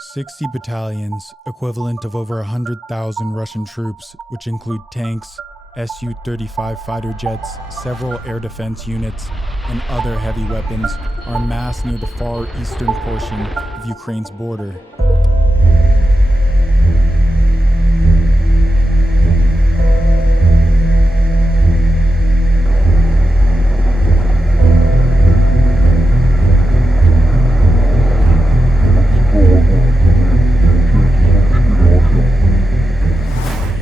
60 battalions, equivalent of over 100,000 Russian troops, which include tanks, Su-35 fighter jets, several air defense units, and other heavy weapons, are amassed near the far eastern portion of Ukraine's border.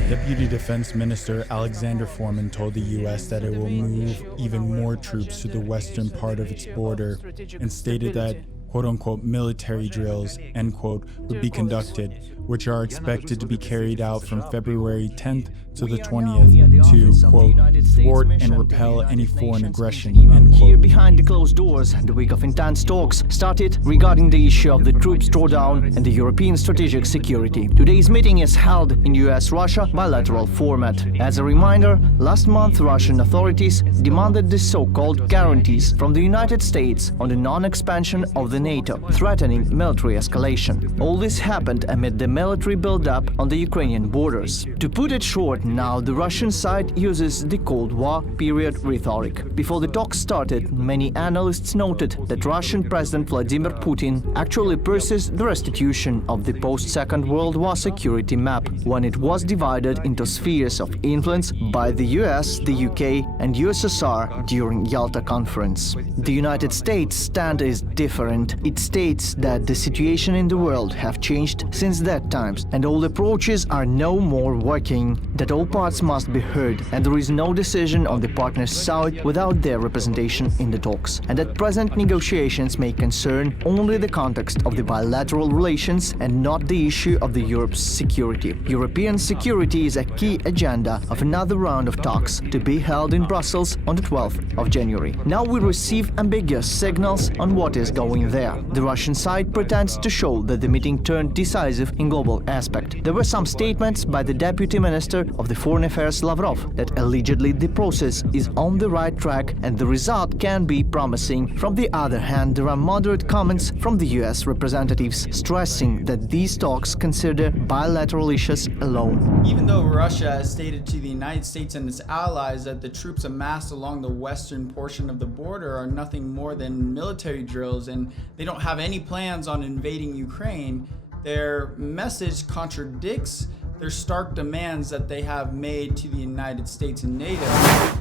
Deputy Defense Minister Alexander Fomin told the U.S. that it will move even more troops to the western part of its border and stated that, quote-unquote, military drills, end quote, would be conducted, which are expected to be carried out from February 10th to the 20th to, quote, thwart and repel any foreign aggression, end quote. Here behind the closed doors, the week of intense talks started regarding the issue of the troops drawdown and the European strategic security. Today's meeting is held in US-Russia bilateral format. As a reminder, last month Russian authorities demanded the so-called guarantees from the United States on the non-expansion of the NATO, threatening military escalation. All this happened amid the military build-up on the Ukrainian borders. To put it short, now the Russian side uses the Cold War period rhetoric. Before the talks started, many analysts noted that Russian President Vladimir Putin actually pursues the restitution of the post-Second World War security map, when it was divided into spheres of influence by the US, the UK and USSR during Yalta Conference. The United States' stand is different. It states that the situation in the world have changed since that time, and all approaches are no more working, that all parts must be heard, and there is no decision on the partners' side without their representation in the talks, and that present negotiations may concern only the context of the bilateral relations and not the issue of the Europe's security. European security is a key agenda of another round of talks to be held in Brussels on the 12th of January. Now we receive ambiguous signals on what is going there. The Russian side pretends to show that the meeting turned decisive in global aspect. There were some statements by the Deputy Minister of the Foreign Affairs Lavrov that allegedly the process is on the right track and the result can be promising. From the other hand, there are moderate comments from the US representatives stressing that these talks consider bilateral issues alone. Even though Russia has stated to the United States and its allies that the troops amassed along the western portion of the border are nothing more than military drills and they don't have any plans on invading Ukraine, their message contradicts their stark demands that they have made to the United States and NATO.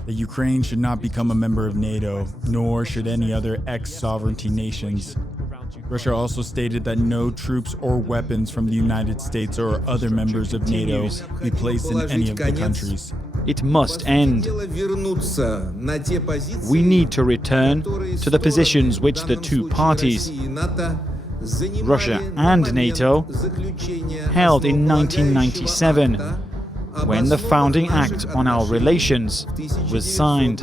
That Ukraine should not become a member of NATO, nor should any other ex-sovereignty nations. Russia also stated that no troops or weapons from the United States or other members of NATO be placed in any of the countries. It must end. We need to return to the positions which the two parties, Russia and NATO, held in 1997, when the founding act on our relations was signed.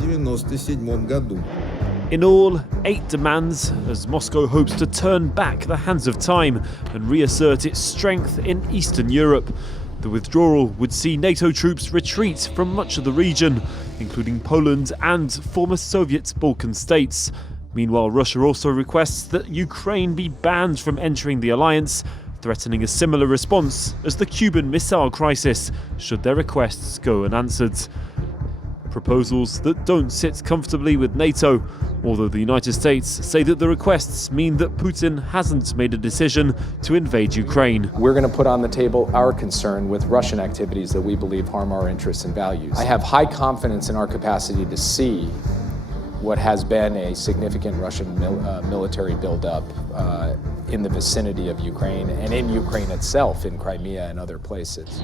In all, 8 demands, as Moscow hopes to turn back the hands of time and reassert its strength in Eastern Europe. The withdrawal would see NATO troops retreat from much of the region, including Poland and former Soviet Balkan states. Meanwhile, Russia also requests that Ukraine be banned from entering the alliance, threatening a similar response as the Cuban Missile Crisis, should their requests go unanswered. Proposals that don't sit comfortably with NATO, although the United States say that the requests mean that Putin hasn't made a decision to invade Ukraine. We're going to put on the table our concern with Russian activities that we believe harm our interests and values. I have high confidence in our capacity to see what has been a significant Russian military buildup in the vicinity of Ukraine and in Ukraine itself, in Crimea and other places.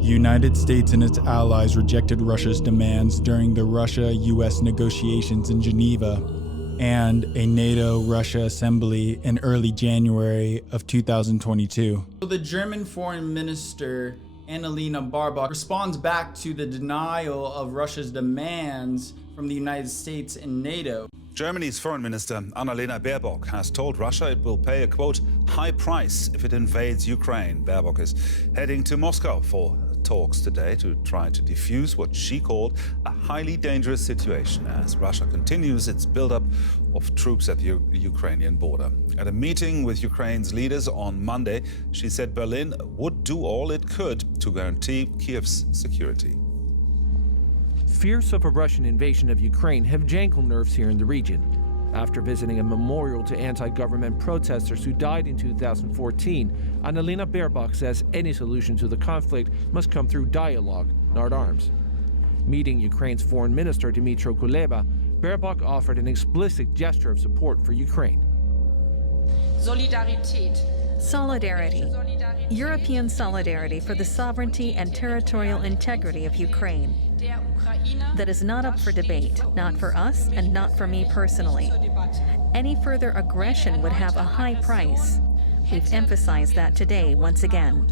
The United States and its allies rejected Russia's demands during the Russia-US negotiations in Geneva and a NATO-Russia assembly in early January of 2022. So the German Foreign Minister Annalena Baerbock responds back to the denial of Russia's demands from the United States and NATO. Germany's Foreign Minister Annalena Baerbock has told Russia it will pay a, quote, high price if it invades Ukraine. Baerbock is heading to Moscow for talks today to try to defuse what she called a highly dangerous situation as Russia continues its buildup of troops at the Ukrainian border. At a meeting with Ukraine's leaders on Monday, she said Berlin would do all it could to guarantee Kiev's security. Fears of a Russian invasion of Ukraine have jangled nerves here in the region. After visiting a memorial to anti-government protesters who died in 2014, Annalena Baerbock says any solution to the conflict must come through dialogue, not arms. Meeting Ukraine's foreign minister Dmytro Kuleba, Baerbock offered an explicit gesture of support for Ukraine. Solidarity. European solidarity for the sovereignty and territorial integrity of Ukraine. That is not up for debate, not for us and not for me personally. Any further aggression would have a high price. We've emphasized that today once again.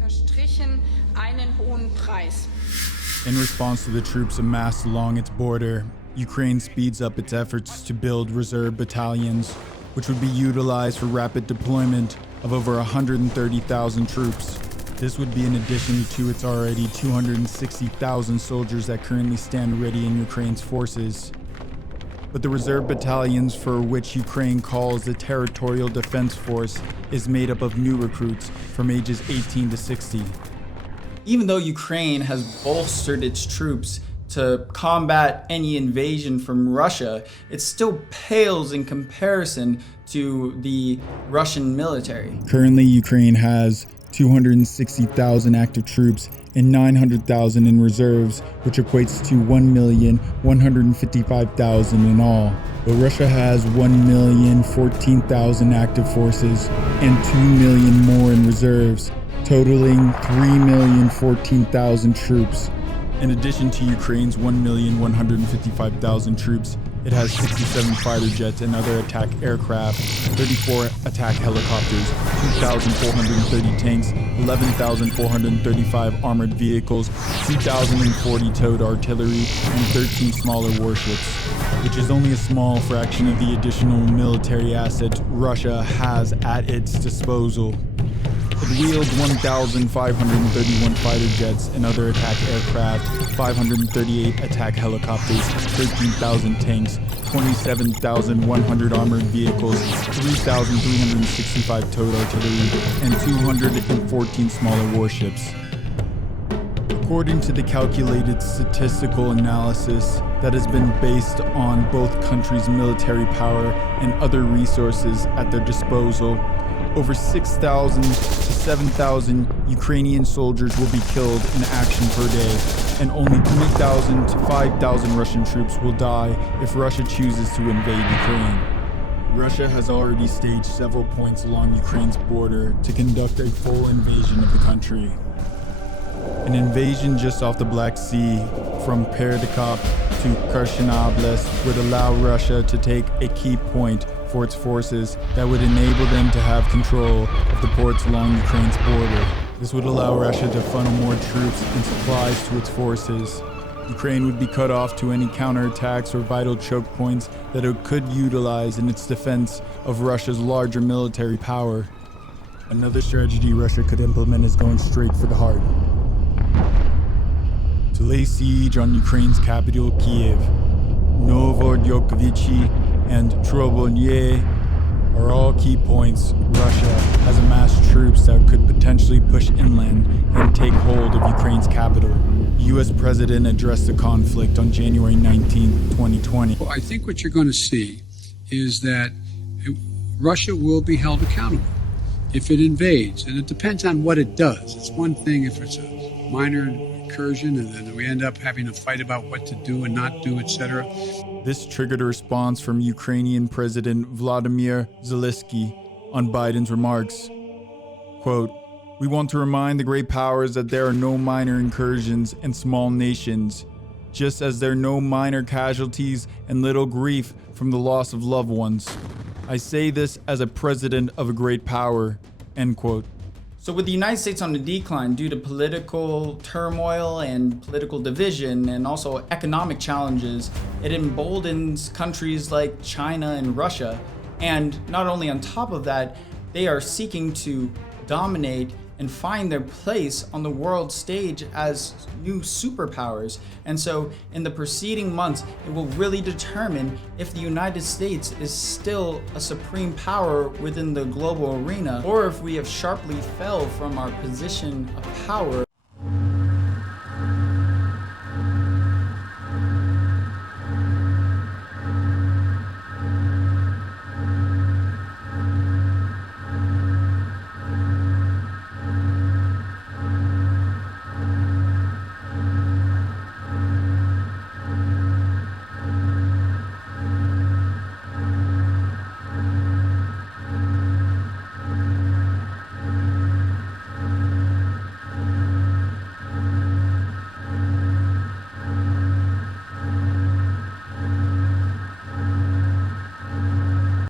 In response to the troops amassed along its border, Ukraine speeds up its efforts to build reserve battalions, which would be utilized for rapid deployment of over 130,000 troops. This would be in addition to its already 260,000 soldiers that currently stand ready in Ukraine's forces. But the reserve battalions, for which Ukraine calls the Territorial Defense Force, is made up of new recruits from ages 18 to 60. Even though Ukraine has bolstered its troops to combat any invasion from Russia, it still pales in comparison to the Russian military. Currently, Ukraine has 260,000 active troops and 900,000 in reserves, which equates to 1,155,000 in all. But Russia has 1,014,000 active forces and 2 million more in reserves, totaling 3,014,000 troops. In addition to Ukraine's 1,155,000 troops, it has 67 fighter jets and other attack aircraft, 34 attack helicopters, 2,430 tanks, 11,435 armored vehicles, 2,040 towed artillery, and 13 smaller warships, which is only a small fraction of the additional military assets Russia has at its disposal. It wields 1,531 fighter jets and other attack aircraft, 538 attack helicopters, 13,000 tanks, 27,100 armored vehicles, 3,365 towed artillery, and 214 smaller warships. According to the calculated statistical analysis that has been based on both countries' military power and other resources at their disposal, over 6,000 to 7,000 Ukrainian soldiers will be killed in action per day, and only 3,000 to 5,000 Russian troops will die if Russia chooses to invade Ukraine. Russia has already staged several points along Ukraine's border to conduct a full invasion of the country. An invasion just off the Black Sea from Peredikop to Kherson Oblast would allow Russia to take a key point for its forces that would enable them to have control of the ports along Ukraine's border. This would allow Russia to funnel more troops and supplies to its forces. Ukraine would be cut off to any counterattacks or vital choke points that it could utilize in its defense of Russia's larger military power. Another strategy Russia could implement is going straight for the heart. To lay siege on Ukraine's capital, Kiev, Novodyokovichy, and Trobonye are all key points Russia has amassed troops that could potentially push inland and take hold of Ukraine's capital. The U.S. president addressed the conflict on January 19, 2020. Well, I think what you're going to see is that Russia will be held accountable if it invades, and it depends on what it does. It's one thing if it's a minor incursion and then we end up having a fight about what to do and not do, etc. This triggered a response from Ukrainian President Vladimir Zelensky on Biden's remarks. Quote, "We want to remind the great powers that there are no minor incursions in small nations, just as there are no minor casualties and little grief from the loss of loved ones. I say this as a president of a great power." End quote. So with the United States on the decline due to political turmoil and political division and also economic challenges, it emboldens countries like China and Russia. And not only on top of that, they are seeking to dominate and find their place on the world stage as new superpowers. And so in the preceding months, it will really determine if the United States is still a supreme power within the global arena, or if we have sharply fell from our position of power.